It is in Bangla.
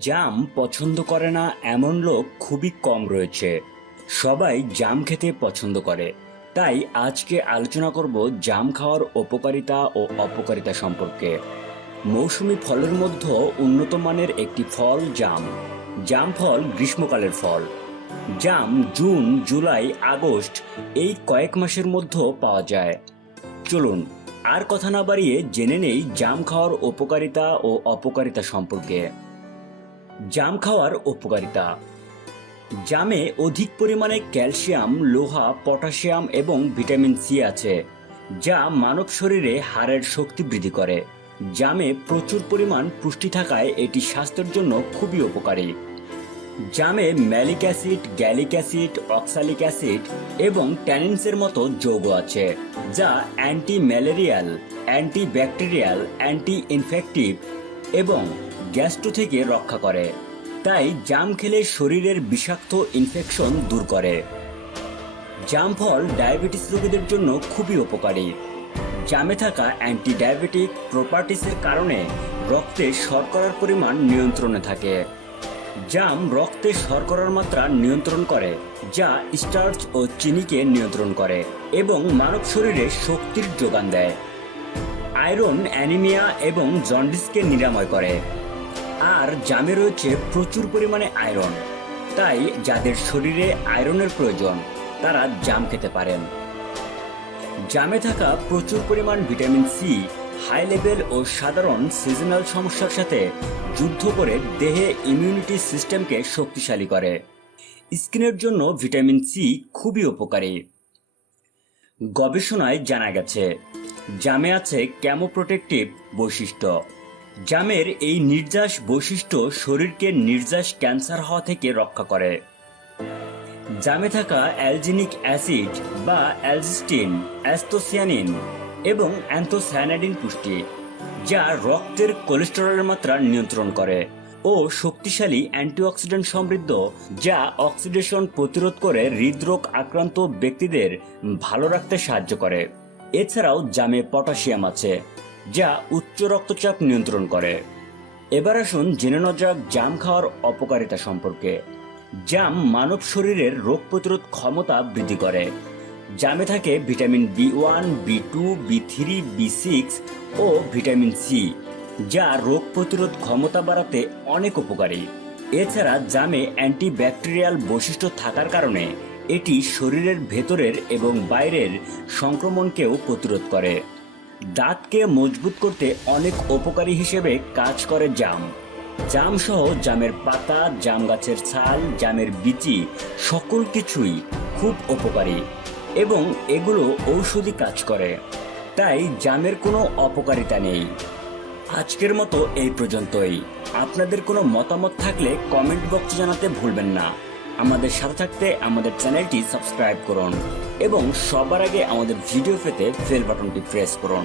জাম পছন্দ করে না এমন লোক খুবই কম রয়েছে। সবাই জাম খেতে পছন্দ করে। তাই আজকে আলোচনা করব জাম খাওয়ার উপকারিতা ও অপকারিতা সম্পর্কে। মৌসুমি ফলের মধ্যে উন্নত মানের একটি ফল জাম। জাম ফল গ্রীষ্মকালের ফল। জাম জুন, জুলাই, আগস্ট এই কয়েক মাসের মধ্যে পাওয়া যায়। চলুন, আর কথা না বাড়িয়ে জেনে নেই জাম খাওয়ার উপকারিতা ও অপকারিতা সম্পর্কে। জাম খাওয়ার উপকারিতা। জামে অধিক পরিমাণে ক্যালসিয়াম, লোহা, পটাশিয়াম এবং ভিটামিন সি আছে, যা মানব শরীরে হাড়ের শক্তি বৃদ্ধি করে। জামে প্রচুর পরিমাণ পুষ্টি থাকায় এটি স্বাস্থ্যের জন্য খুবই উপকারী। জামে malic acid, gallic acid, oxalic acid এবং ট্যানিনসের মতো যৌগ আছে, যা anti malarial anti bacterial anti infective এবং গ্যাস্ট্রো থেকে রক্ষা করে। তাই জাম খেলে শরীরের বিষাক্ত ইনফেকশন দূর করে। জাম ফল ডায়াবেটিস রোগীদের জন্য খুবই উপকারী। জামে থাকা অ্যান্টি ডায়াবেটিক প্রপার্টিসের কারণে রক্তে শর্করার পরিমাণ নিয়ন্ত্রণে থাকে। জাম রক্তে শর্করার মাত্রা নিয়ন্ত্রণ করে, যা স্টার্চ ও চিনিকে নিয়ন্ত্রণ করে এবং মানব শরীরে শক্তির যোগান দেয়। আয়রন, অ্যানিমিয়া এবং জন্ডিসকে নিরাময় করে। আর জামে রয়েছে প্রচুর পরিমাণে আয়রন। তাই যাদের শরীরে আয়রনের প্রয়োজন, তারা জাম খেতে পারেন। জামে থাকা প্রচুর পরিমাণ ভিটামিন সি, হাই লেভেল ও সাধারণ সিজনাল সমস্যার সাথে যুদ্ধ করে দেহে ইমিউনিটি সিস্টেমকে শক্তিশালী করে। স্কিনের জন্য ভিটামিন সি খুবই উপকারী। গবেষণায় জানা গেছে জামে আছে ক্যামোপ্রোটেক্টিভ বৈশিষ্ট্য। জামের এই নির্যাস বৈশিষ্ট্য শরীরকে নির্যাস ক্যান্সার হওয়া থেকে রক্ষা করে। জামে থাকা অ্যালজিনিক অ্যাসিড বা অ্যালজিস্টিন অ্যাস্তোসিয়ানিন এবং অ্যান্থোসায়ানাইডিন পুষ্টি, যা রক্তের কোলেস্টেরলের মাত্রা নিয়ন্ত্রণ করে ও শক্তিশালী অ্যান্টিঅক্সিডেন্ট সমৃদ্ধ, যা অক্সিডেশন প্রতিরোধ করে হৃদরোগ আক্রান্ত ব্যক্তিদের ভালো রাখতে সাহায্য করে। এছাড়াও জামে পটাশিয়াম আছে, যা উচ্চ রক্তচাপ নিয়ন্ত্রণ করে। এবার আসুন জেনে যাক জাম খাওয়ার অপকারিতা সম্পর্কে। জাম মানব শরীরের রোগ প্রতিরোধ ক্ষমতা বৃদ্ধি করে। জামে থাকে vitamin B one, B two, B three, B six ও ভিটামিন সি, যা রোগ প্রতিরোধ ক্ষমতা বাড়াতে অনেক উপকারী। এছাড়া জামে অ্যান্টিব্যাকটেরিয়াল বৈশিষ্ট্য থাকার কারণে এটি শরীরের ভেতরের এবং বাইরের সংক্রমণকেও প্রতিরোধ করে। দাঁতকে মজবুত করতে অনেক উপকারী হিসেবে কাজ করে জাম। জাম সহ জামের পাতা, জাম গাছের ছাল, জামের বিচি, সকল কিছুই খুব উপকারী এবং এগুলো ঔষধি কাজ করে। তাই জামের কোনো অপকারিতা নেই। আজকের মতো এই পর্যন্তই। আপনাদের কোনো মতামত থাকলে কমেন্ট বক্সে জানাতে ভুলবেন না। আমাদের সাথে থাকতে আমাদের চ্যানেলটি সাবস্ক্রাইব করুন এবং সবার আগে আমাদের ভিডিও পেতে বেল বাটনটি প্রেস করুন।